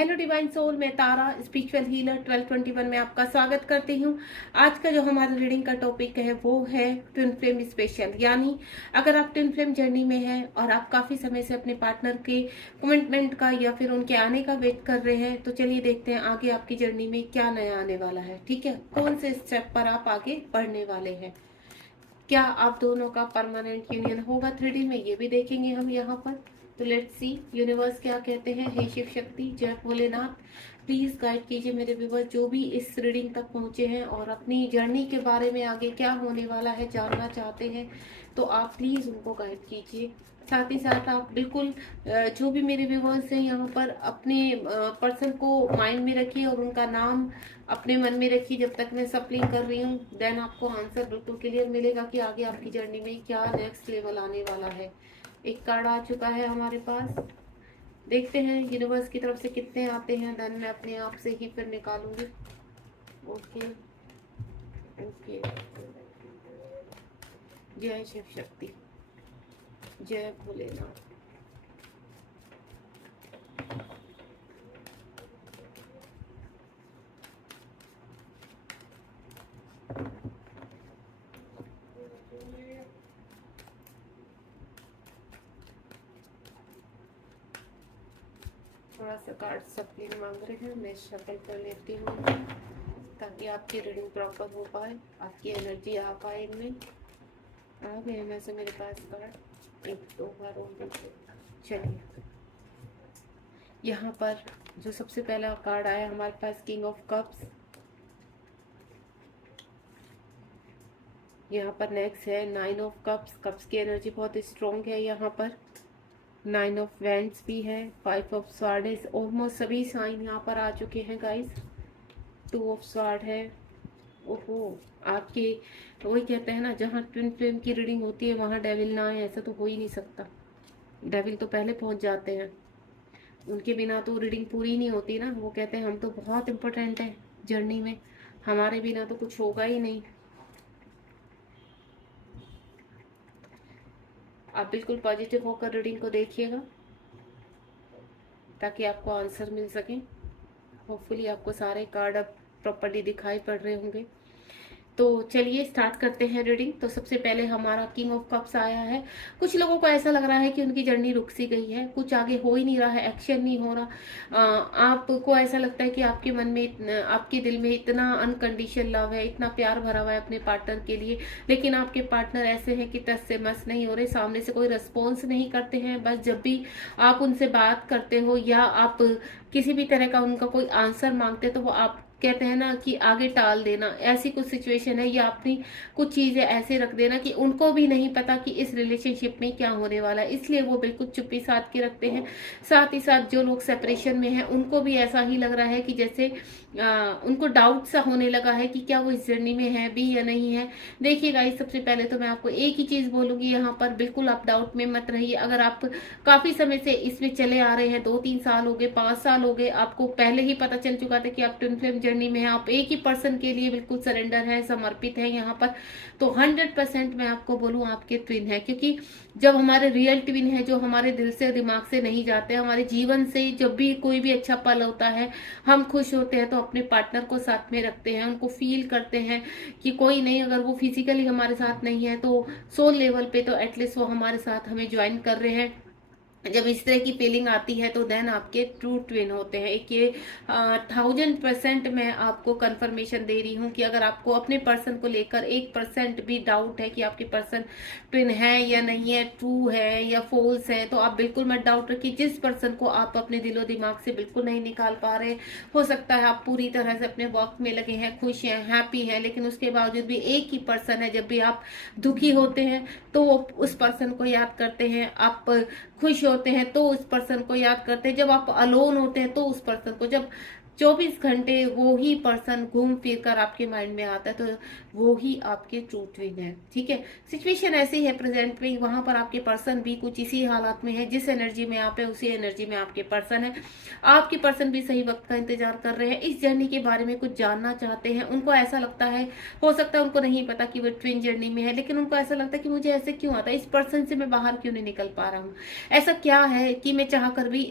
Hello divine soul, मैं तारा spiritual healer 1221 में आपका स्वागत करती हूँ। आज का जो हमारा रीडिंग का टॉपिक है वो है ट्विन फ्लेम स्पेशल। यानी अगर आप ट्विन फ्लेम जर्नी में हैं और आप काफ़ी समय से अपने पार्टनर के कमिटमेंट का या फिर उनके आने का वेट कर रहे हैं, तो चलिए देखते हैं आगे आपकी जर्नी में क्या नया आने वाला है। ठीक है, कौन से स्टेप पर आप आगे बढ़ने वाले हैं, क्या आप दोनों का परमानेंट यूनियन होगा 3D में, ये भी देखेंगे हम यहाँ पर। तो लेट्स सी यूनिवर्स क्या कहते हैं। हे शिव शक्ति, जय भोलेनाथ, प्लीज गाइड कीजिए मेरे व्यूअर्स जो भी इस रीडिंग तक पहुंचे हैं और अपनी जर्नी के बारे में आगे क्या होने वाला है जानना चाहते हैं, तो आप प्लीज उनको गाइड कीजिए। साथ ही साथ आप बिल्कुल जो भी मेरे व्यूअर्स हैं यहाँ पर अपने पर्सन को माइंड में रखिए और उनका नाम अपने मन में रखिए जब तक मैं सप्लिंग कर रही हूँ। देन आपको आंसर बिल्कुल क्लियर मिलेगा कि आगे आपकी जर्नी में क्या नेक्स्ट लेवल आने वाला है। एक कार्ड आ चुका है हमारे पास, देखते हैं यूनिवर्स की तरफ से कितने आते हैं। देन मैं अपने आप से ही फिर निकालूंगी। ओके ओके, जय शिव शक्ति, जय भोलेनाथ। थोड़ा सा कार्ड सप्लीन मांग रहे हैं, मैं शफल कर लेती हूँ ताकि आपकी रीडिंग प्रॉपर हो पाए, आपकी एनर्जी आ पाए। इनमें आ गए हैं से मेरे पास कार्ड, एक दो बार और। चलिए, यहाँ पर जो सबसे पहला कार्ड आया हमारे पास, किंग ऑफ कप्स। यहाँ पर नेक्स्ट है 9 ऑफ कप्स। कप्स की एनर्जी बहुत स्ट्रॉन्ग है यहाँ पर। 9 ऑफ वैंड्स भी है। 5 ऑफ स्वार्ड। ऑलमोस्ट सभी साइन यहाँ पर आ चुके हैं गाइस। 2 ऑफ स्वार्ड है। ओहो, आपके वही कहते हैं ना, जहाँ ट्विन फ्लेम की रीडिंग होती है वहाँ डेविल ना आए, ऐसा तो हो ही नहीं सकता। डेविल तो पहले पहुँच जाते हैं, उनके बिना तो रीडिंग पूरी नहीं होती ना। वो कहते हैं हम तो बहुत इम्पोर्टेंट है जर्नी में, हमारे बिना तो कुछ होगा ही नहीं। आप बिल्कुल पॉजिटिव होकर रीडिंग को देखिएगा ताकि आपको आंसर मिल सके। होपफुली आपको सारे कार्ड अब प्रॉपर्ली दिखाई पड़ रहे होंगे। तो चलिए स्टार्ट करते हैं रीडिंग। तो सबसे पहले हमारा किंग ऑफ कप्स आया है। कुछ लोगों को ऐसा लग रहा है कि उनकी जर्नी रुक सी गई है, कुछ आगे हो ही नहीं रहा है, एक्शन नहीं हो रहा। आपको ऐसा लगता है कि आपके मन में आपके दिल में इतना अनकंडीशन लव है, इतना प्यार भरा हुआ है अपने पार्टनर के लिए, लेकिन आपके पार्टनर ऐसे हैं कि टस से मस नहीं हो रहे, सामने से कोई रिस्पॉन्स नहीं करते हैं। बस जब भी आप उनसे बात करते हो या आप किसी भी तरह का उनका कोई आंसर मांगते हो तो वो आप कहते हैं ना कि आगे टाल देना, ऐसी कुछ सिचुएशन है। या अपनी कुछ चीजें ऐसे रख देना कि उनको भी नहीं पता कि इस रिलेशनशिप में क्या होने वाला है, इसलिए वो बिल्कुल चुप्पी साध के रखते हैं। साथ ही साथ जो लोग सेपरेशन में हैं उनको भी ऐसा ही लग रहा है कि जैसे उनको डाउट सा होने लगा है कि क्या वो इस जर्नी में है भी या नहीं है। देखिएगा, इस सबसे पहले तो मैं आपको एक ही चीज बोलूंगी यहाँ पर, बिल्कुल आप डाउट में मत रहिए। अगर आप काफी समय से इसमें चले आ रहे हैं, 2-3 साल हो गए, 5 साल हो गए, आपको पहले ही पता चल चुका था कि आप ट्विन फ्लेम जर्नी में हैं, आप एक ही पर्सन के लिए बिल्कुल सरेंडर है, समर्पित है यहाँ पर, तो 100% मैं आपको बोलूँ आपके ट्विन है। क्योंकि जब हमारे रियल ट्विन है, जो हमारे दिल से दिमाग से नहीं जाते, हमारे जीवन से जब भी कोई भी अच्छा पल होता है, हम खुश होते हैं तो अपने पार्टनर को साथ में रखते हैं, उनको फील करते हैं कि कोई नहीं, अगर वो फिजिकली हमारे साथ नहीं है तो सोल लेवल पे तो एटलीस्ट वो हमारे साथ हमें ज्वाइन कर रहे हैं। जब इस तरह की फीलिंग आती है तो देन आपके ट्रू ट्विन होते हैं। एक ये 1000% मैं आपको कंफर्मेशन दे रही हूँ कि अगर आपको अपने पर्सन को लेकर 1% भी डाउट है कि आपके पर्सन ट्विन है या नहीं है, ट्रू है या फॉल्स है, तो आप बिल्कुल मत डाउट रखिए। जिस पर्सन को आप अपने दिलो दिमाग से बिल्कुल नहीं निकाल पा रहे, हो सकता है आप पूरी तरह से अपने वर्क में लगे हैं, खुश हैं, हैप्पी हैं, लेकिन उसके बावजूद भी एक ही पर्सन है, जब भी आप दुखी होते हैं तो उस पर्सन को याद करते हैं, आप खुश होते हैं तो उस पर्सन को याद करते हैं, जब आप अलोन होते हैं तो उस पर्सन को, जब 24 घंटे वो ही पर्सन घूम फिर कर आपके माइंड में आता है, तो वो ही आपके ट्रू ट्विन है। ठीक है, सिचुएशन ऐसी है प्रेजेंट में, वहां पर आपके पर्सन भी कुछ इसी हालात में है, जिस एनर्जी में आप है उसी एनर्जी में आपके पर्सन है। आपके पर्सन भी सही वक्त का इंतजार कर रहे हैं, इस जर्नी के बारे में कुछ जानना चाहते हैं। उनको ऐसा लगता है, हो सकता है उनको नहीं पता कि वो ट्विन जर्नी में है, लेकिन उनको ऐसा लगता है कि मुझे ऐसे क्यों आता है, इस पर्सन से मैं बाहर क्यों नहीं निकल पा रहा हूँ, ऐसा क्या है कि मैं चाह कर भी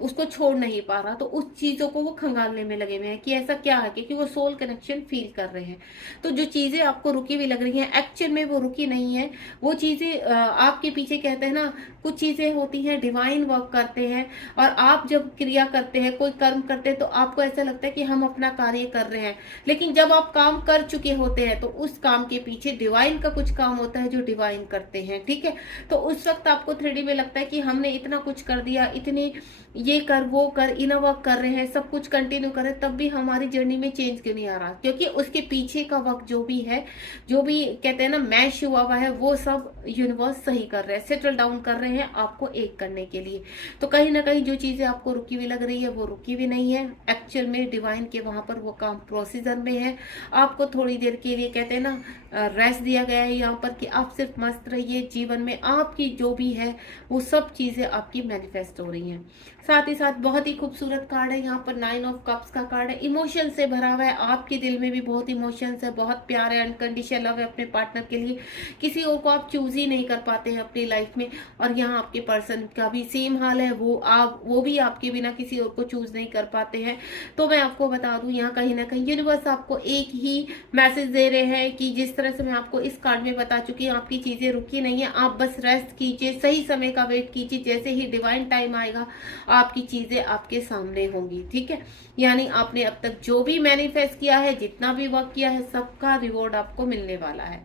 उसको छोड़ नहीं पा रहा। तो उस चीजों को वो खंगालने में लगे हुए हैं कि ऐसा क्या है, क्योंकि वो सोल कनेक्शन फील कर रहे हैं। तो जो चीजें आपको रुकी हुई लग रही हैं, एक्चुअल में वो रुकी नहीं है। वो चीजें आपके पीछे, कहते हैं ना, कुछ चीजें होती हैं डिवाइन वर्क करते हैं, और आप जब क्रिया करते हैं, कोई कर्म करते हैं, तो आपको ऐसा लगता है कि हम अपना कार्य कर रहे हैं, लेकिन जब आप काम कर चुके होते हैं तो उस काम के पीछे डिवाइन का कुछ काम होता है जो डिवाइन करते हैं। ठीक है, तो उस वक्त आपको 3D में लगता है कि हमने इतना कुछ कर दिया, इतने ये कर वो कर, इनर वर्क कर रहे हैं, सब कुछ कंटिन्यू कर रहे हैं, तब भी हमारी जर्नी में चेंज क्यों नहीं आ रहा, क्योंकि उसके पीछे का वक्त जो भी है, जो भी कहते हैं ना मैश हुआ हुआ है, वो सब यूनिवर्स सही कर रहे हैं, सेटल डाउन कर रहे हैं आपको एक करने के लिए। तो कहीं ना कहीं जो चीजें आपको रुकी हुई लग रही है वो रुकी हुई नहीं है, एक्चुअल में डिवाइन के वहां पर वो काम प्रोसीजर में है। आपको थोड़ी देर के लिए, कहते हैं ना, रेस्ट दिया गया है यहाँ पर कि आप सिर्फ मस्त रहिए, जीवन में आपकी जो भी है वो सब चीजें आपकी मैनिफेस्ट हो रही हैं। साथ ही साथ बहुत ही खूबसूरत कार्ड है यहाँ पर, 9 ऑफ कप्स का कार्ड है, इमोशन से भरा हुआ है, आपके दिल में भी बहुत इमोशंस है, बहुत प्यार है, अनकंडीशनल लव है अपने पार्टनर के लिए, किसी और को आप चूज ही नहीं कर पाते हैं अपनी लाइफ में। और यहाँ आपके पर्सन का भी सेम हाल है, वो भी आपके बिना किसी और को चूज नहीं कर पाते हैं। तो मैं आपको बता दूं, यहाँ कहीं ना कहीं यूनिवर्स आपको एक ही मैसेज दे रहे हैं कि जिस तरह से मैं आपको इस कार्ड में बता चुकी हूँ, आपकी चीजें रुकी नहीं है, आप बस रेस्ट कीजिए, सही समय का वेट कीजिए, जैसे ही डिवाइन टाइम आएगा आपकी चीजें आपके सामने होंगी। ठीक है, यानी आपने अब तक जो भी मैनिफेस्ट किया है, जितना भी वर्क किया है, सबका रिवॉर्ड आपको मिलने वाला है।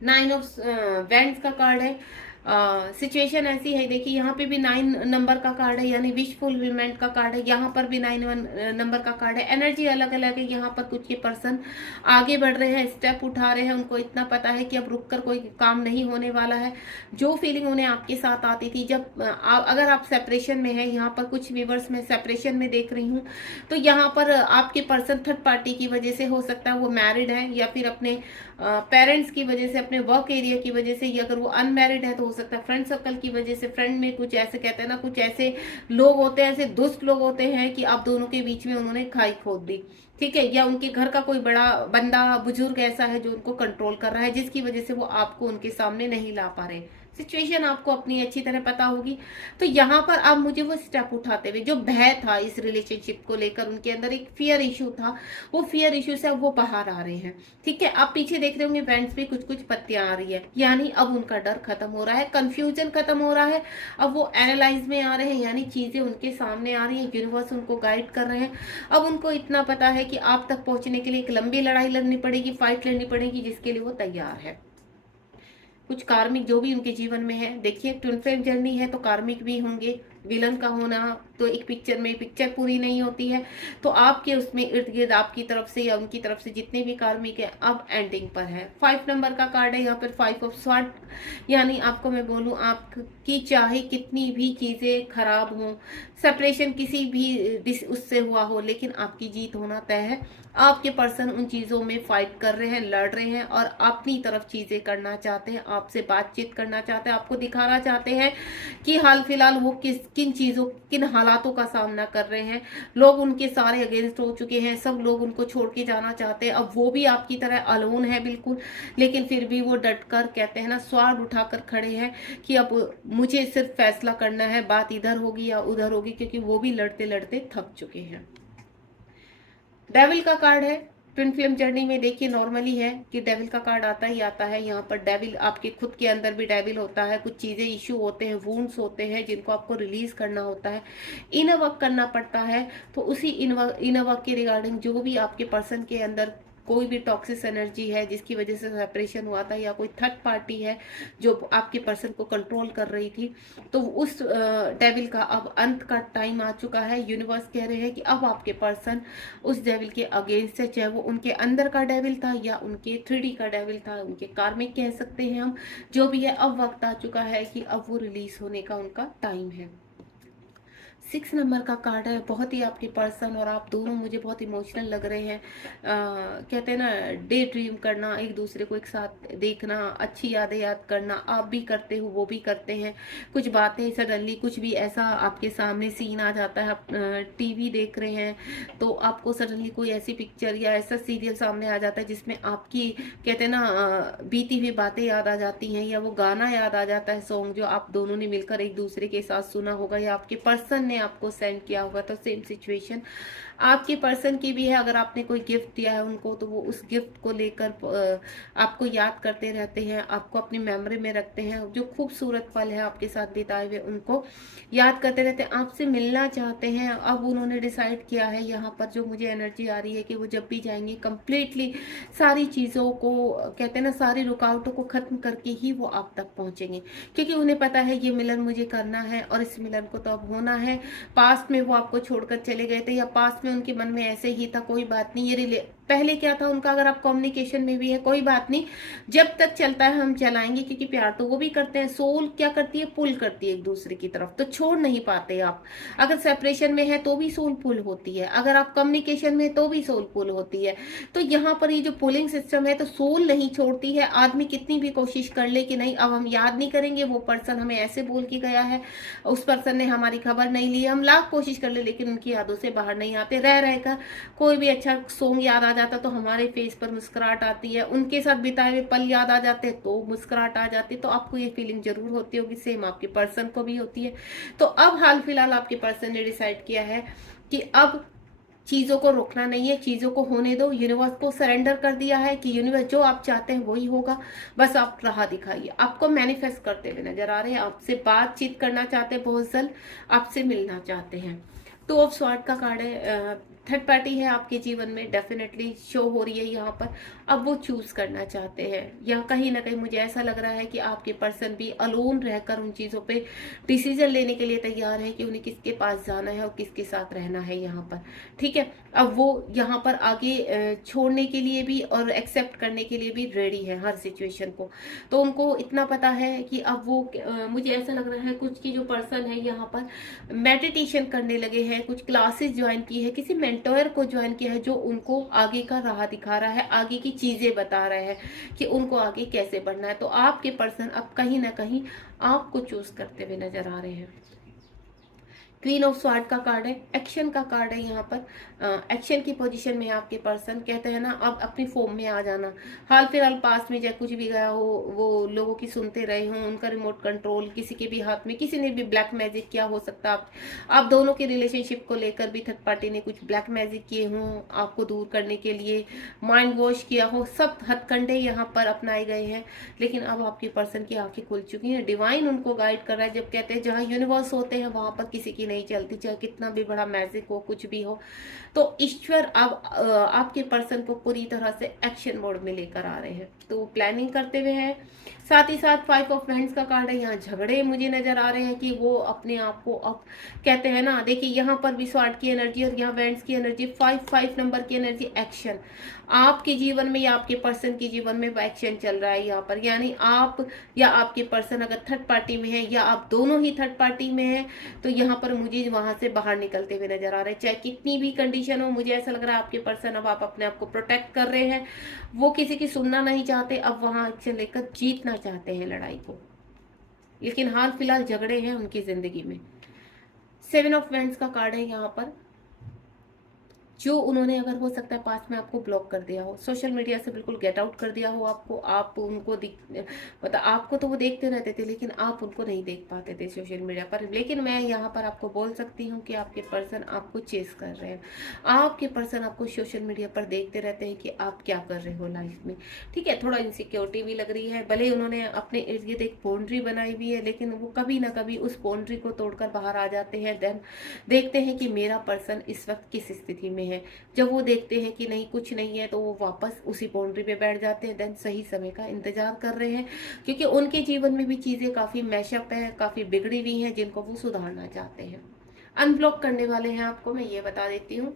9 ऑफ वैंड्स का कार्ड है। सिचुएशन ऐसी है, देखिए यहाँ पे भी 9 नंबर का कार्ड है, यानी विश फुलफिलमेंट का कार्ड है, यहाँ पर भी 9 नंबर का कार्ड है। एनर्जी अलग अलग है, यहाँ पर कुछ के पर्सन आगे बढ़ रहे हैं, स्टेप उठा रहे हैं, उनको इतना पता है कि अब रुककर कोई काम नहीं होने वाला है। जो फीलिंग उन्हें आपके साथ आती थी जब अगर आप सेपरेशन में है, यहाँ पर कुछ व्यूवर्स में सेपरेशन में देख रही हूँ, तो यहाँ पर आपके पर्सन थर्ड पार्टी की वजह से, हो सकता है वो मैरिड है, या फिर अपने पेरेंट्स की वजह से, अपने वर्क एरिया की वजह से, या अगर वो अनमैरिड है तो हो सकता है फ्रेंड सर्कल की वजह से, फ्रेंड में कुछ ऐसे, कहते हैं ना, कुछ ऐसे लोग होते हैं, ऐसे दुष्ट लोग होते हैं कि आप दोनों के बीच में उन्होंने खाई खोद दी। ठीक है, या उनके घर का कोई बड़ा बंदा बुजुर्ग ऐसा है जो उनको कंट्रोल कर रहा है, जिसकी वजह से वो आपको उनके सामने नहीं ला पा रहे। सिचुएशन आपको अपनी अच्छी तरह पता होगी। तो यहाँ पर अब मुझे वो स्टेप उठाते हुए, जो भय था इस रिलेशनशिप को लेकर, उनके अंदर एक फियर इशू था, वो फियर इशू से अब वो बाहर आ रहे हैं। ठीक है, आप पीछे देख रहे होंगे वेंट्स पे कुछ कुछ पत्तियां आ रही है, यानी अब उनका डर खत्म हो रहा है, कंफ्यूजन खत्म हो रहा है, अब वो एनालाइज में आ रहे हैं, यानी चीजें उनके सामने आ रही है, यूनिवर्स उनको गाइड कर रहे हैं। अब उनको इतना पता है कि आप तक पहुंचने के लिए एक लंबी लड़ाई लड़नी पड़ेगी, फाइट लड़नी पड़ेगी, जिसके लिए वो तैयार है। कुछ कार्मिक जो भी उनके जीवन में है, देखिए ट्विन फ्लेम जर्नी है तो कार्मिक भी होंगे, विलन का होना तो एक पिक्चर में पिक्चर पूरी नहीं होती है। तो आपके उसमें इर्द गिर्द आपकी तरफ से या उनकी तरफ से जितने भी कार्मिक है, अब एंडिंग पर है। 5 नंबर का कार्ड है यहाँ पर, 5 ऑफ स्वॉर्ड, यानी आपको मैं बोलूँ, आपकी चाहे कितनी भी चीजें खराब हो, सेपरेशन किसी भी उससे हुआ हो, लेकिन आपकी जीत होना तय है। आपके पर्सन उन चीजों में फाइट कर रहे हैं, लड़ रहे हैं, और अपनी तरफ चीजें करना चाहते हैं, आपसे बातचीत करना चाहते हैं, आपको दिखाना चाहते हैं कि हाल फिलहाल वो किन चीजों, किन हालातों का सामना कर रहे हैं। लोग उनके सारे अगेंस्ट हो चुके हैं, सब लोग उनको छोड़ के जाना चाहते हैं, अब वो भी आपकी तरह अलोन है बिल्कुल, लेकिन फिर भी वो डट कर, कहते हैं ना, स्वाड उठाकर खड़े हैं कि अब मुझे सिर्फ फैसला करना है, बात इधर होगी या उधर होगी, क्योंकि वो भी लड़ते लड़ते थक चुके हैं। डेविल का कार्ड है ट्विन फ्लेम जर्नी में, देखिए नॉर्मली है कि डेविल का कार्ड आता ही आता है। यहाँ पर डेविल, आपके खुद के अंदर भी डेविल होता है, कुछ चीजें इश्यू होते हैं, वुंड्स होते हैं, जिनको आपको रिलीज करना होता है, इनर वर्क करना पड़ता है। तो उसी इनर वर्क के रिगार्डिंग जो भी आपके पर्सन के अंदर कोई भी टॉक्सिस एनर्जी है जिसकी वजह से सेपरेशन हुआ था, या कोई थर्ड पार्टी है जो आपके पर्सन को कंट्रोल कर रही थी, तो उस डेविल का अब अंत का टाइम आ चुका है। यूनिवर्स कह रहे हैं कि अब आपके पर्सन उस डेविल के अगेंस्ट है, चाहे वो उनके अंदर का डेविल था या उनके 3D का डेविल था, उनके कार्मिक कह सकते हैं हम, जो भी है, अब वक्त आ चुका है कि अब वो रिलीज होने का उनका टाइम है। 6 नंबर का कार्ड है। बहुत ही आपके पर्सन और आप दोनों मुझे बहुत इमोशनल लग रहे हैं। कहते हैं ना, डे ड्रीम करना, एक दूसरे को एक साथ देखना, अच्छी यादें याद करना, आप भी करते हो वो भी करते हैं। कुछ बातें सडनली, कुछ भी ऐसा आपके सामने सीन आ जाता है, आप टीवी देख रहे हैं तो आपको सडनली कोई ऐसी पिक्चर या ऐसा सीरियल सामने आ जाता है जिसमें आपकी, कहते हैं ना, बीती हुई बातें याद आ जाती हैं, या वो गाना याद आ जाता है, सॉन्ग जो आप दोनों ने मिलकर एक दूसरे के साथ सुना होगा या आपके पर्सन ने आपको सेंड किया होगा। तो सेम सिचुएशन आपके पर्सन की भी है। अगर आपने कोई गिफ्ट दिया है उनको तो वो उस गिफ्ट को लेकर आपको याद करते रहते हैं, आपको अपनी मेमोरी में रखते हैं। जो खूबसूरत पल है आपके साथ बिताए हुए उनको याद करते रहते हैं, आपसे मिलना चाहते हैं। अब उन्होंने डिसाइड किया है, यहाँ पर जो मुझे एनर्जी आ रही है कि वो जब भी जाएंगे कंप्लीटली सारी चीज़ों को, कहते हैं ना, सारी रुकावटों को ख़त्म करके ही वो आप तक पहुँचेंगे। क्योंकि उन्हें पता है ये मिलन मुझे करना है और इस मिलन को तो अब होना है। पास्ट में वो आपको छोड़कर चले गए थे या पास्ट में उनके मन में ऐसे ही था, कोई बात नहीं, ये पहले क्या था उनका, अगर आप कम्युनिकेशन में भी है कोई बात नहीं, जब तक चलता है हम चलाएंगे। क्योंकि प्यार तो वो भी करते हैं, सोल क्या करती है, पुल करती है एक दूसरे की तरफ, तो छोड़ नहीं पाते आप। अगर सेपरेशन में है तो भी सोल पुल होती है, अगर आप कम्युनिकेशन में तो भी सोल पुल होती है। तो यहाँ पर ये जो पुलिंग सिस्टम है, तो सोल नहीं छोड़ती है। आदमी कितनी भी कोशिश कर ले कि नहीं अब हम याद नहीं करेंगे, वो पर्सन हमें ऐसे बोल के गया है, उस पर्सन ने हमारी खबर नहीं ली, हम लाख कोशिश कर ले लेकिन उनकी यादों से बाहर नहीं आते। रह रहकर कोई भी अच्छा सॉन्ग याद आ जाता तो हमारे फेस पर मुस्कुराहट आती है, उनके साथ बिताए हुए पल याद आ जाते हैं तो मुस्कुराहट आ जाती है। तो आपको ये फीलिंग जरूर होती होगी, सेम आपके पर्सन को भी होती है। तो अब हाल फिलहाल आपके पर्सन ने डिसाइड किया है कि अब चीजों को रोकना नहीं है, चीजों को होने दो। यूनिवर्स को सरेंडर कर दिया है कि यूनिवर्स जो आप चाहते हैं वही होगा, बस आप राह दिखाइए। आपको मैनिफेस्ट करते हुए नजर आ रहे हैं, आपसे बातचीत करना चाहते हैं, बहुत जल्द आपसे मिलना चाहते हैं। 2 ऑफ स्वॉर्ड का कार्ड है, थर्ड पार्टी है आपके जीवन में, डेफिनेटली शो हो रही है यहाँ पर। अब वो चूज करना चाहते हैं, या कहीं ना कहीं मुझे ऐसा लग रहा है कि आपके पर्सन भी अलोन रहकर उन चीजों पे डिसीजन लेने के लिए तैयार है कि उन्हें किसके पास जाना है और किसके साथ रहना है यहाँ पर। ठीक है, अब वो यहाँ पर आगे छोड़ने के लिए भी और एक्सेप्ट करने के लिए भी रेडी है हर सिचुएशन को। तो उनको इतना पता है कि अब वो, मुझे ऐसा लग रहा है कुछ की जो पर्सन है यहाँ पर मेडिटेशन करने लगे हैं, कुछ क्लासेस ज्वाइन की है, किसी मेंटोर को ज्वाइन किया है जो उनको आगे का राह दिखा रहा है, आगे की चीजें बता रहा है कि उनको आगे कैसे बढ़ना है। तो आपके पर्सन अब कहीं ना कहीं आपको चूज करते हुए नजर आ रहे हैं। क्वीन ऑफ स्वॉर्ड का कार्ड है, एक्शन का कार्ड है यहाँ पर। एक्शन की पोजीशन में है आपके पर्सन, कहते हैं ना अब अपनी फॉर्म में आ जाना। हाल फिलहाल पास में चाहे कुछ भी गया हो, वो लोगों की सुनते रहे हों, उनका रिमोट कंट्रोल किसी के भी हाथ में, किसी ने भी ब्लैक मैजिक किया हो सकता। आप दोनों के रिलेशनशिप को लेकर भी थर्ड पार्टी ने कुछ ब्लैक मैजिक किए हों आपको दूर करने के लिए, माइंड वॉश किया हो, सब हथकंडे यहाँ पर अपनाए गए हैं। लेकिन अब आपके पर्सन की आंखें खुल चुकी हैं, डिवाइन उनको गाइड कर रहा है। जब कहते हैं जहाँ यूनिवर्स होते हैं वहां पर किसी की नहीं चलती, चाहे कितना भी बड़ा मैजिक हो, कुछ भी हो। तो ईश्वर अब आपके पर्सन को पूरी तरह से एक्शन मोड में लेकर आ रहे हैं, तो वो प्लानिंग करते हुए हैं। साथ ही साथ 5 ऑफ हैंड्स का कार्ड है, यहाँ झगड़े मुझे नजर आ रहे हैं कि वो अपने आप को अब, कहते हैं ना, देखिए यहाँ पर भी स्वॉर्ड की एनर्जी और यहाँ वैंड्स की एनर्जी, 5 नंबर की एनर्जी, एक्शन। आपके जीवन में या आपके पर्सन के जीवन में एक्शन चल रहा है यहाँ पर। यानी आप या आपके पर्सन अगर थर्ड पार्टी में है या आप दोनों ही थर्ड पार्टी में हैं, तो यहाँ पर मुझे वहां से बाहर निकलते हुए नजर आ रहे हैं। चाहे कितनी भी कंडीशन हो, मुझे ऐसा लग रहा है आपके पर्सन अब आप अपने आप को प्रोटेक्ट कर रहे हैं, वो किसी की सुनना नहीं चाहते, अब वहां एक्शन लेकर जीतना चाहते हैं लड़ाई को। लेकिन हाल फिलहाल झगड़े हैं उनकी जिंदगी में। 7 ऑफ वैंड्स का कार्ड है यहाँ पर, जो उन्होंने, अगर हो सकता है पास्ट में आपको ब्लॉक कर दिया हो, सोशल मीडिया से बिल्कुल गेट आउट कर दिया हो आपको, आप उनको मतलब आपको तो वो देखते रहते थे लेकिन आप उनको नहीं देख पाते थे सोशल मीडिया पर। लेकिन मैं यहाँ पर आपको बोल सकती हूँ कि आपके पर्सन आपको चेस कर रहे हैं, आपके पर्सन आपको सोशल मीडिया पर देखते रहते हैं कि आप क्या कर रहे हो लाइफ में। ठीक है, थोड़ा इनसिक्योरिटी भी लग रही है, भले उन्होंने अपने इर्द गिर्द एक बाउंड्री बनाई हुई है लेकिन वो कभी ना कभी उस बाउंड्री को तोड़कर बाहर आ जाते हैं। देन देखते हैं कि मेरा पर्सन इस वक्त किस स्थिति में है। जब वो देखते हैं कि नहीं कुछ नहीं है, तो वो वापस उसी बाउंड्री पे बैठ जाते हैं। देन सही समय का इंतजार कर रहे हैं, क्योंकि उनके जीवन में भी चीजें काफी मैशअप है, काफी बिगड़ी हुई हैं, जिनको वो सुधारना चाहते हैं। अनब्लॉक करने वाले हैं आपको, मैं ये बता देती हूँ।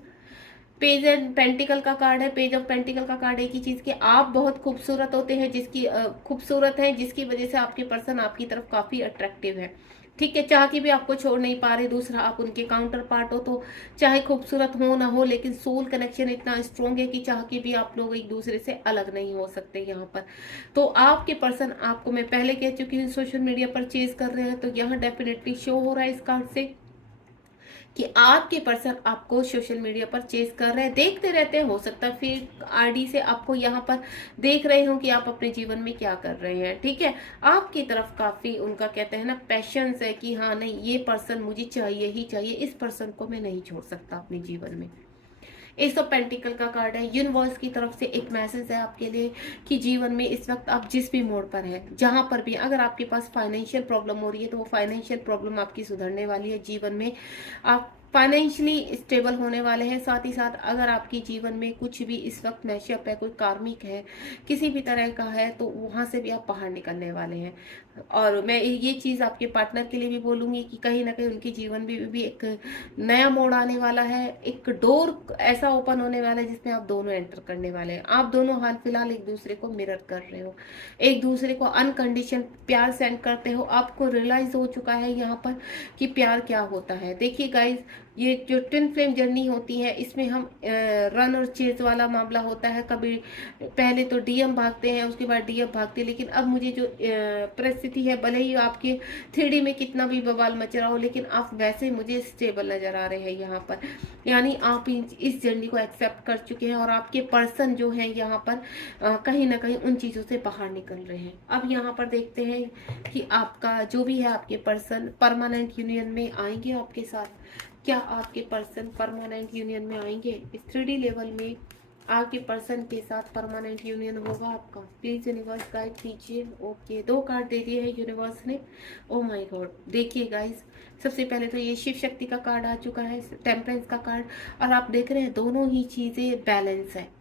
पेज एंड पेंटिकल का कार्ड है। पेज ऑफ पेंटिकल का कार्ड एक ही चीज कि आप बहुत खूबसूरत होते हैं, जिसकी खूबसूरत है, जिसकी वजह से आपके पर्सन आपकी तरफ काफी अट्रैक्टिव है। ठीक है, चाह के भी आपको छोड़ नहीं पा रहे। दूसरा, आप उनके काउंटर पार्ट हो, तो चाहे खूबसूरत हो ना हो, लेकिन सोल कनेक्शन इतना स्ट्रॉन्ग है कि चाह के भी आप लोग एक दूसरे से अलग नहीं हो सकते यहाँ पर। तो आपके पर्सन, आपको मैं पहले कह चुकी हूँ, सोशल मीडिया पर चेज कर रहे हैं, तो यहाँ डेफिनेटली शो हो रहा है इस कार्ड से कि आपके पर्सन आपको सोशल मीडिया पर चेज कर रहे हैं, देखते रहते हैं। हो सकता है फिर आईडी से आपको यहाँ पर देख रहे हो कि आप अपने जीवन में क्या कर रहे हैं। ठीक है, आपकी तरफ काफी उनका कहते हैं ना पैशंस है कि हाँ नहीं, ये पर्सन मुझे चाहिए ही चाहिए, इस पर्सन को मैं नहीं छोड़ सकता अपने जीवन में। एस ऑफ पेंटिकल का कार्ड है। यूनिवर्स की तरफ से एक मैसेज है आपके लिए कि जीवन में इस वक्त आप जिस भी मोड़ पर है, जहां पर भी, अगर आपके पास फाइनेंशियल प्रॉब्लम हो रही है तो वो फाइनेंशियल प्रॉब्लम आपकी सुधरने वाली है। जीवन में आप फाइनेंशियली स्टेबल होने वाले हैं। साथ ही साथ अगर आपके जीवन में कुछ भी इस वक्त मैशअप है, कोई कार्मिक है, किसी भी तरह का है, तो वहां से भी आप बाहर निकलने वाले हैं। और मैं ये चीज आपके पार्टनर के लिए भी बोलूंगी कि कहीं ना कहीं उनके जीवन में भी एक नया मोड़ आने वाला है, एक डोर ऐसा ओपन होने वाला है जिसमें आप दोनों एंटर करने वाले हैं। आप दोनों हाल फिलहाल एक दूसरे को मिरर कर रहे हो, एक दूसरे को अनकंडीशन प्यार सेंड करते हो। आपको रियलाइज हो चुका है यहाँ पर कि प्यार क्या होता है। देखिए गाइज, ये जो ट्विन फ्लेम जर्नी होती है, इसमें हम रन और चेज वाला मामला होता है। कभी पहले तो डीएम भागते हैं, उसके बाद डीएफ भागते हैं, लेकिन अब मुझे जो परिस्थिति है, भले ही आपके 3D में कितना भी बवाल मच रहा हो, लेकिन आप वैसे मुझे स्टेबल नजर आ रहे हैं यहाँ पर। यानी आप इस जर्नी को एक्सेप्ट कर चुके हैं और आपके पर्सन जो है यहाँ पर कहीं ना कहीं उन चीजों से बाहर निकल रहे हैं। अब यहाँ पर देखते हैं कि आपका जो भी है, आपके पर्सन परमानेंट यूनियन में आएंगे आपके साथ। क्या आपके पर्सन परमानेंट यूनियन में आएंगे? इस 3D लेवल में आपके पर्सन के साथ परमानेंट यूनियन होगा आपका? प्लीज यूनिवर्स गाइड कीजिए। ओके, 2 कार्ड दे दिए है यूनिवर्स ने। ओ माय गॉड, देखिए गाइस, सबसे पहले तो ये शिव शक्ति का कार्ड आ चुका है, टेम्परेंस का कार्ड, और आप देख रहे हैं दोनों ही चीजें बैलेंस है।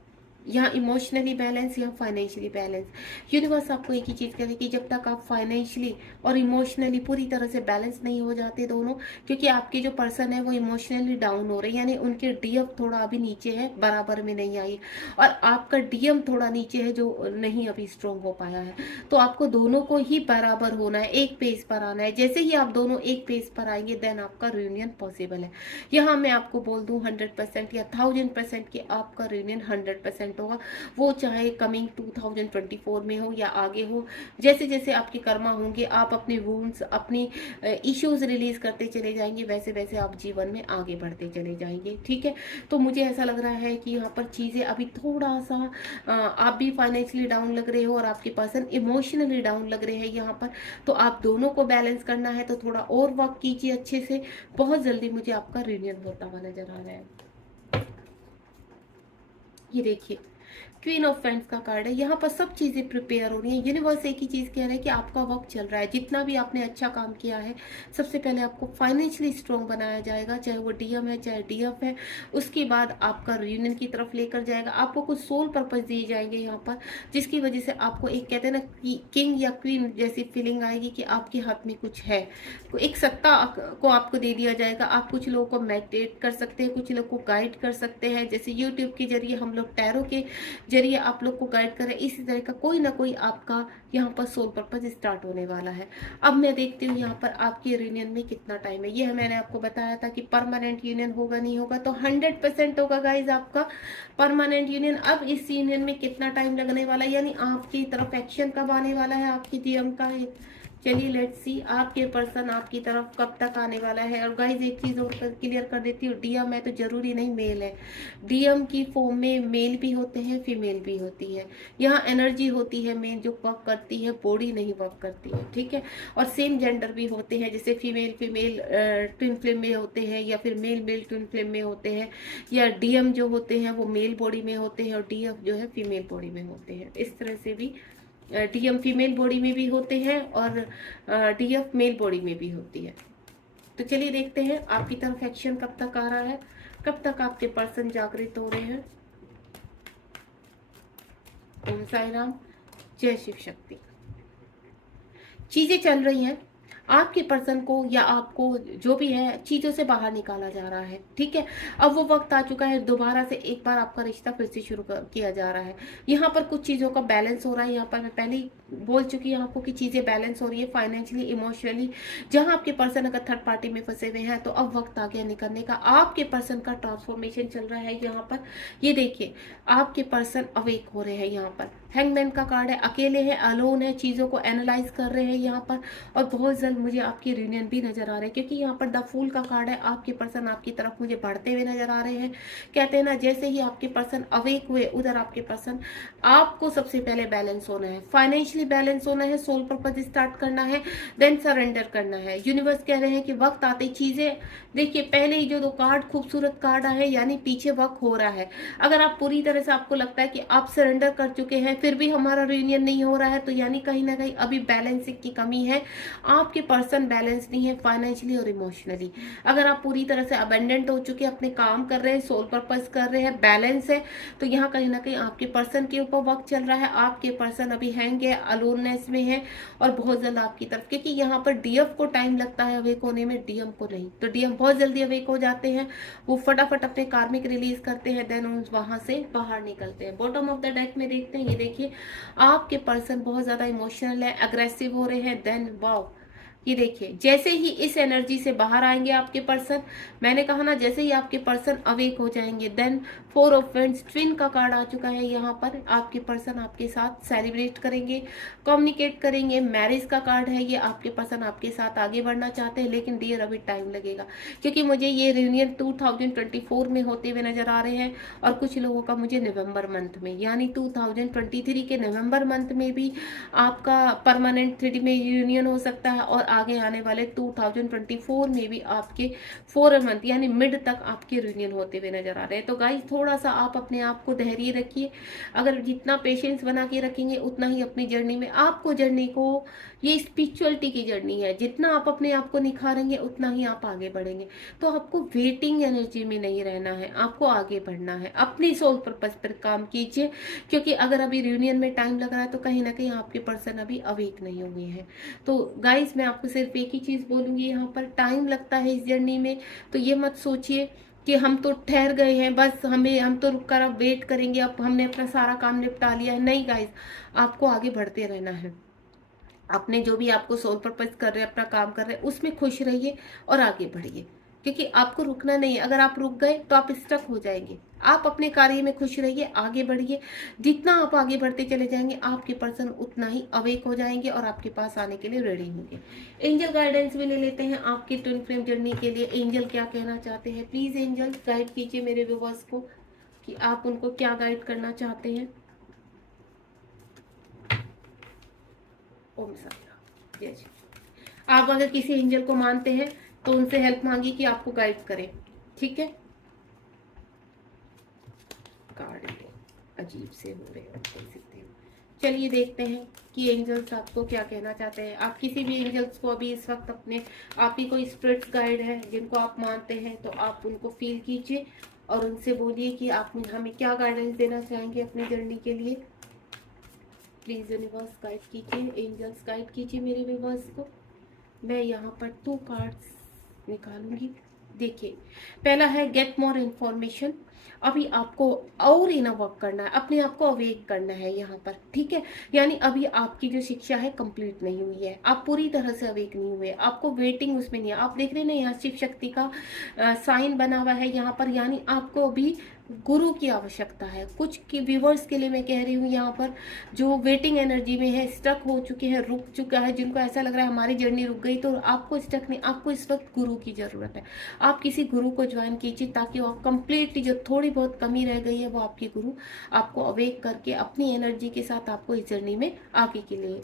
यहाँ इमोशनली बैलेंस, यहाँ फाइनेंशियली बैलेंस। यूनिवर्स आपको एक ही चीज कह रही है कि जब तक आप फाइनेंशियली और इमोशनली पूरी तरह से बैलेंस नहीं हो जाते दोनों, क्योंकि आपके जो पर्सन है वो इमोशनली डाउन हो रहे हैं, यानी उनके डीएफ थोड़ा अभी नीचे है, बराबर में नहीं आई, और आपका डीएम थोड़ा नीचे है जो नहीं अभी स्ट्रॉन्ग हो पाया है। तो आपको दोनों को ही बराबर होना है, एक पेज पर आना है। जैसे ही आप दोनों एक पेज पर आएंगे, देन आपका रियूनियन पॉसिबल है। यहाँ मैं आपको बोल दूं 100% या 1000% कि आपका रियूनियन 100% होगा। वो चाहे कमिंग 2024 में हो या आगे हो, जैसे जैसे आपके कर्मा होंगे, आप अपने वुंड्स, अपनी इश्यूज रिलीज करते चले जाएंगे, वैसे वैसे आप जीवन में आगे बढ़ते चले जाएंगे। ठीक है, तो मुझे ऐसा लग रहा है कि यहाँ पर चीजें अभी थोड़ा सा आप भी फाइनेंशियली डाउन लग रहे हो और आपके पर्सन इमोशनली डाउन लग रहे हैं यहाँ पर। तो आप दोनों को बैलेंस करना है, तो थोड़ा और वर्क कीजिए अच्छे से। बहुत जल्दी मुझे आपका रियूनियन होता हुआ नजर आ रहा है। ये देखिए, क्वीन ऑफ फैंड्स का कार्ड है। यहाँ पर सब चीजें प्रिपेयर हो रही हैं। यूनिवर्स एक ही चीज कह रहा है कि आपका वक्त चल रहा है, जितना भी आपने अच्छा काम किया है, सबसे पहले आपको फाइनेंशियली स्ट्रॉन्ग बनाया जाएगा, चाहे वो डीएम है चाहे डीएफ है। उसके बाद आपका रियूनियन की तरफ लेकर जाएगा। आपको कुछ सोल पर्पज दिए जाएंगे यहाँ पर, जिसकी वजह से आपको एक कहते हैं ना किंग या क्वीन जैसी फीलिंग आएगी कि आपके हाथ में कुछ है, एक सत्ता को आपको दे दिया जाएगा। आप कुछ लोगों को मेडिटेट कर सकते हैं, कुछ लोगों को गाइड कर सकते हैं, जैसे यूट्यूब के जरिए हम लोग टैरो के जरिए आप लोग को गाइड करें। इसी तरह का कोई ना कोई आपका यहाँ पर सोल पर्पज स्टार्ट होने वाला है। अब मैं देखती हूँ यहाँ पर आपके यूनियन में कितना टाइम है। ये मैंने आपको बताया था कि परमानेंट यूनियन होगा नहीं होगा, तो 100% होगा गाइज आपका परमानेंट यूनियन। अब इस यूनियन में कितना टाइम लगने वाला है, यानी आपकी तरफ एक्शन कब आने वाला है आपकी डीएम का? चलिए लेट्स सी आपके पर्सन आपकी तरफ कब तक आने वाला है। और गाइज एक चीज और क्लियर कर देती हूँ, डीएम है तो जरूरी नहीं मेल है। डीएम की फॉर्म में मेल भी होते हैं, फीमेल भी होती है। यहाँ एनर्जी होती है मेल जो वर्क करती है, बॉडी नहीं वर्क करती है। ठीक है, और सेम जेंडर भी होते हैं, जैसे फीमेल फीमेल ट्विन फ्लेम में होते हैं, या फिर मेल मेल ट्विन फ्लेम में होते हैं, या डीएम जो होते हैं वो मेल बॉडी में होते हैं और डीएफ जो है फीमेल बॉडी में होते हैं। इस तरह से भी डीएम फीमेल बॉडी में भी होते हैं और डीएफ मेल बॉडी में भी होती है। तो चलिए देखते हैं आपकी तरफ एक्शन कब तक आ रहा है, कब तक आपके पर्सन जागृत हो रहे हैं। ओम साई राम, जय शिव शक्ति। चीजें चल रही हैं, आपके पर्सन को या आपको जो भी है चीज़ों से बाहर निकाला जा रहा है, ठीक है। अब वो वक्त आ चुका है, दोबारा से एक बार आपका रिश्ता फिर से किया जा रहा है। यहाँ पर कुछ चीज़ों का बैलेंस हो रहा है। यहाँ पर मैं पहले ही बोल चुकी हूँ आपको कि चीज़ें बैलेंस हो रही है फाइनेंशियली, इमोशनली। जहाँ आपके पर्सन अगर थर्ड पार्टी में फंसे हुए हैं तो अब वक्त आ गया निकलने का। आपके पर्सन का ट्रांसफॉर्मेशन चल रहा है यहाँ पर। ये देखिए, आपके पर्सन अवेक हो रहे हैं यहाँ पर। हैंगमैन का कार्ड है, अकेले है, अलोन है, चीज़ों को एनालाइज कर रहे हैं यहाँ पर। और बहुत जल्द मुझे आपकी रियूनियन भी नजर आ रहे हैं, क्योंकि यहाँ पर द फूल का कार्ड है। आपके पर्सन आपकी तरफ मुझे बढ़ते हुए नजर आ रहे हैं। कहते हैं ना, जैसे ही आपके पर्सन अवेक हुए, उधर आपके पर्सन, आपको सबसे पहले बैलेंस होना है, फाइनेंशियली बैलेंस होना है, सोल पर्पज स्टार्ट करना है, देन सरेंडर करना है। यूनिवर्स कह रहे हैं कि वक्त आते चीजें, देखिए पहले ही जो दो कार्ड खूबसूरत कार्ड आए, यानी पीछे वक्त हो रहा है। अगर आप पूरी तरह से आपको लगता है कि आप सरेंडर कर चुके हैं फिर भी हमारा रियूनियन नहीं हो रहा है, तो यानी कहीं ना कहीं अभी बैलेंसिंग की कमी है। आपके पर्सन बैलेंस नहीं है फाइनेंशियली और इमोशनली। अगर आप पूरी तरह से अबेंडेंट हो चुके हैं, अपने काम कर रहे हैं, सोल पर्पस कर रहे हैं, बैलेंस है, तो यहाँ कहीं ना कहीं आपके पर्सन के ऊपर वक्त चल रहा है। आपके पर्सन अभी हैंग है, अलोननेस में है, और बहुत जल्द आपकी तरफ, क्योंकि यहाँ पर डीएफ को टाइम लगता है अवेक होने में, डीएम को नहीं। तो डीएम बहुत जल्दी अवेक हो जाते हैं, वो फटाफट अपने कार्मिक रिलीज करते हैं, देन वहां से बाहर निकलते हैं। बॉटम ऑफ द डेक में देखते हैं, ये देखिए आपके पर्सन बहुत ज्यादा इमोशनल है, अग्रेसिव हो रहे हैं। देन वाओ, ये देखिए जैसे ही इस एनर्जी से बाहर आएंगे आपके पर्सन, मैंने कहा ना जैसे ही आपके पर्सन अवेक हो जाएंगे, then four of wands, twin का कार्ड आ चुका है यहाँ पर। आपके पर्सन आपके साथ सेलिब्रेट करेंगे, कम्युनिकेट करेंगे। मैरिज का कार्ड है ये, आपके पर्सन आपके साथ आगे बढ़ना चाहते हैं, लेकिन डियर अभी टाइम लगेगा, क्योंकि मुझे ये रियूनियन 2024 में होते हुए नजर आ रहे हैं, और कुछ लोगों का मुझे नवंबर मंथ में, यानी 2023 के नवंबर मंथ में भी आपका परमानेंट 3D में यूनियन हो सकता है, और आगे आने वाले 2024 में भी आपके 4 मंथ यानी मिड तक आपके यूनियन होते हुए नजर आ रहे हैं। तो गाइस थोड़ा सा आप अपने आप को धैर्य रखिए। अगर जितना पेशेंस बना के रखेंगे उतना ही अपनी जर्नी में, आपको जर्नी को, ये स्पिरिचुअलिटी की जर्नी है, जितना आप अपने आप को निखारेंगे उतना ही आप आगे बढ़ेंगे। तो आपको वेटिंग एनर्जी में नहीं रहना है, आपको आगे बढ़ना है, अपनी सोल पर्पस पर काम कीजिए। क्योंकि अगर अभी रियूनियन में टाइम लग रहा है तो कहीं ना कहीं आपके पर्सन अभी अवेक नहीं हुए हैं। तो गाइस मैं आपको सिर्फ एक ही चीज बोलूंगी, यहाँ पर टाइम लगता है इस जर्नी में, तो ये मत सोचिए कि हम तो ठहर गए हैं, बस हम तो रुक कर अब वेट करेंगे, अब हमने अपना सारा काम निपटा लिया है। नहीं गाइस, आपको आगे बढ़ते रहना है। अपने जो भी आपको सोल पर्पस कर रहे हैं, अपना काम कर रहे हैं, उसमें खुश रहिए और आगे बढ़िए, क्योंकि आपको रुकना नहीं है। अगर आप रुक गए तो आप स्टक हो जाएंगे। आप अपने कार्य में खुश रहिए, आगे बढ़िए। जितना आप आगे बढ़ते चले जाएंगे आपके पर्सन उतना ही अवेक हो जाएंगे और आपके पास आने के लिए रेडी होंगे। एंजल गाइडेंस भी ले लेते हैं आपकी ट्विन फ्लेम जर्नी के लिए। एंजल क्या कहना चाहते हैं, प्लीज एंजल गाइड कीजिए मेरे व्यूअर्स को कि आप उनको क्या गाइड करना चाहते हैं। ओम साईराम, जय जी। आप अगर किसी एंजल को मानते हैं तो उनसे हेल्प मांगी कि आपको गाइड करें, ठीक है। कार्ड अजीब से हो रहे हैं, देख सकते हो। चलिए देखते हैं कि एंजल्स आपको क्या कहना चाहते हैं। आप किसी भी एंजल्स को अभी इस वक्त अपने, आप ही कोई स्पिरिट्स गाइड है जिनको आप मानते हैं, तो आप उनको फील कीजिए और उनसे बोलिए कि आप हमें क्या गाइडेंस देना चाहेंगे अपनी जर्नी के लिए। प्लीज यूनिवर्स गाइड कीजिए, एंजल्स गाइड कीजिए मेरे व्यूअर्स को। मैं यहाँ पर 2 कार्ड्स निकालूंगी। देखिए पहला है गेट मोर इन्फॉर्मेशन। अभी आपको और इनर वर्क करना है, अपने आप को अवेक करना है यहाँ पर, ठीक है। यानी अभी आपकी जो शिक्षा है कंप्लीट नहीं हुई है, आप पूरी तरह से अवेक नहीं हुए, आपको वेटिंग उसमें नहीं है। आप देख रहे हैं ना, यहाँ शिव शक्ति का साइन बना हुआ है यहाँ पर, यानी आपको अभी गुरु की आवश्यकता है। कुछ की व्यूवर्स के लिए मैं कह रही हूँ यहाँ पर, जो वेटिंग एनर्जी में है, स्टक हो चुके हैं, रुक चुका है, जिनको ऐसा लग रहा है हमारी जर्नी रुक गई, तो आपको स्टक नहीं, आपको इस वक्त गुरु की जरूरत है। आप किसी गुरु को ज्वाइन कीजिए ताकि वो कंप्लीटली जो थोड़ी बहुत कमी रह गई है वो आपकी गुरु आपको अवेक करके अपनी एनर्जी के साथ आपको इस जर्नी में आगे के लिए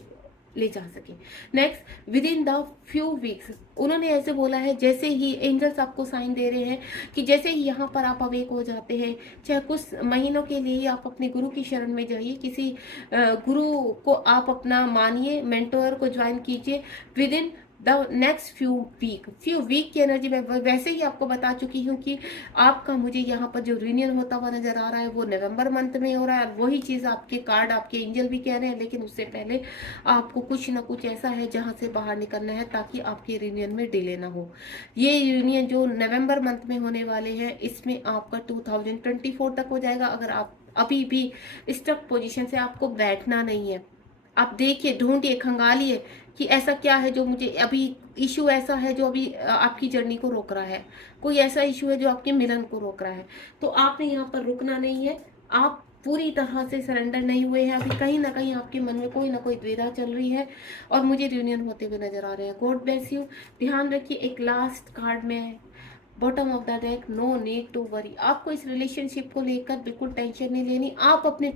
ले जा सके। Next, with in the few weeks, उन्होंने ऐसे बोला है, जैसे ही एंजल्स आपको साइन दे रहे हैं कि जैसे ही यहाँ पर आप अवेक हो जाते हैं, चाहे कुछ महीनों के लिए आप अपने गुरु की शरण में जाइए, किसी गुरु को आप अपना मानिए, मेंटोर को ज्वाइन कीजिए। Within the next few week की एनर्जी मैं वैसे ही आपको बता चुकी हूँ कि आपका मुझे यहाँ पर जो यूनियन होता हुआ नजर आ रहा है वो नवंबर मंथ में हो रहा है। वही चीज आपके कार्ड, आपके एंजल भी कह रहे हैं, लेकिन उससे पहले आपको कुछ ना कुछ ऐसा है जहां से बाहर निकलना है ताकि आपके यूनियन में डिले ना हो। ये यूनियन जो नवंबर मंथ में होने वाले हैं, इसमें आपका 2024 तक हो जाएगा। अगर आप अभी भी स्टक पोजीशन से आपको बैठना नहीं है, आप देखिए, ढूंढिए, खंगालिए कि ऐसा क्या है जो मुझे अभी, इशू ऐसा है जो अभी आपकी जर्नी को रोक रहा है, कोई ऐसा इशू है जो आपके मिलन को रोक रहा है। तो आपने यहाँ पर रुकना नहीं है। आप पूरी तरह से सरेंडर नहीं हुए हैं अभी, कहीं ना कहीं आपके मन में कोई ना कोई द्विधा चल रही है और मुझे रियूनियन होते हुए नजर आ रहे हैं। God bless you. ध्यान रखिए, एक लास्ट कार्ड में bottom of the deck, no need to worry. आपको इस रिलेशनशिप को लेकर बिल्कुल टेंशन नहीं लेनी। आप अपने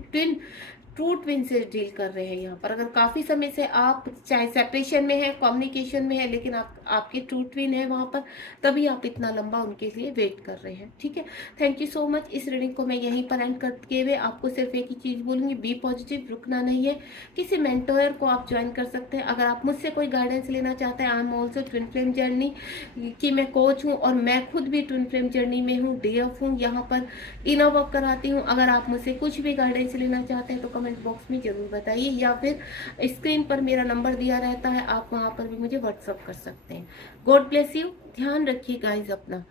ट्रू ट्विन से डील कर रहे हैं यहाँ पर। अगर काफी समय से आप चाहे सेपरेशन में है, कम्युनिकेशन में है, लेकिन आपके ट्रू ट्विन है वहां पर, तभी आप इतना लंबा उनके लिए वेट कर रहे हैं। ठीक है, थैंक यू सो मच। इस रीडिंग को मैं यहीं पर एंड करके हुए आपको सिर्फ एक ही चीज बोलूंगी, बी पॉजिटिव, रुकना नहीं है। किसी मेंटोर को आप ज्वाइन कर सकते हैं। अगर आप मुझसे कोई गाइडेंस लेना चाहते हैं, I am also twin flame journey की मैं कोच हूँ और मैं खुद भी ट्विन फ्लेम जर्नी में हूँ, डीएफ हूँ, यहाँ पर इनर वर्क कराती हूँ। अगर आप मुझसे कुछ भी गाइडेंस लेना चाहते हैं तो कमेंट बॉक्स में जरूर बताइए, या फिर स्क्रीन पर मेरा नंबर दिया रहता है, आप वहां पर भी मुझे व्हाट्सअप कर सकते हैं। God bless you. ध्यान रखिए गाइज अपना।